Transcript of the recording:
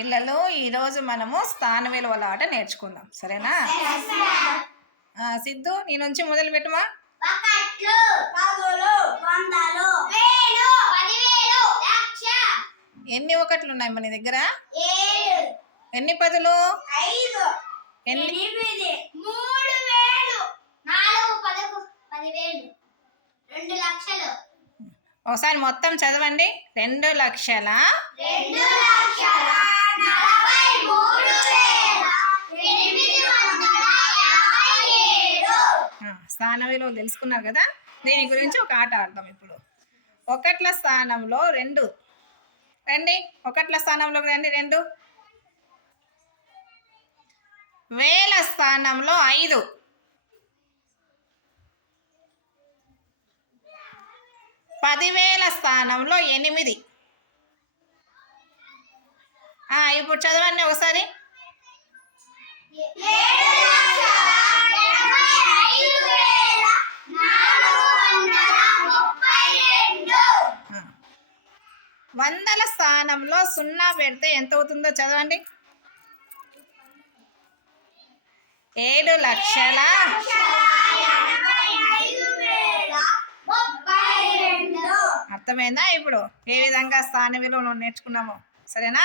పిల్లలు ఈరోజు మనము స్థాన విలువల ఆట నేర్చుకుందాం. సరేనా? సిద్ధు నీ నుంచి మొదలు పెట్టుమా? ఎన్ని ఒకట్లు ఉన్నాయి మన దగ్గర ఎన్ని పదులు? ఐదు. ఎన్ని? ఎనిమిది. మూడు వేలు. నాలుగు పదకు పదివేలు. రెండు లక్షలు. ఒకసారి మొత్తం చదవండి. రెండు లక్షల? రెండు స్థాన తెలుసుకున్నారు కదా? దీని గురించి ఒక ఆట ఆడదాం ఇప్పుడు. ఒకట్ల స్థానంలో రెండు. రండి ఒకట్ల స్థానంలో రండి రెండు. వేల స్థానంలో ఐదు. పదివేల స్థానంలో ఎనిమిది. ఇప్పుడు చదవండి ఒకసారి ఏడు లక్షల ఎనభై ఐదు వేల నాలుగు వందల ముప్పై రెండు ఆ. వందల స్థానంలో సున్నా పెడితే ఎంత అవుతుందో చదవండి. ఏడు లక్షల అర్థమైందా ఇప్పుడు? ఏ విధంగా స్థాన విలువలు నేర్చుకున్నాము? సరేనా?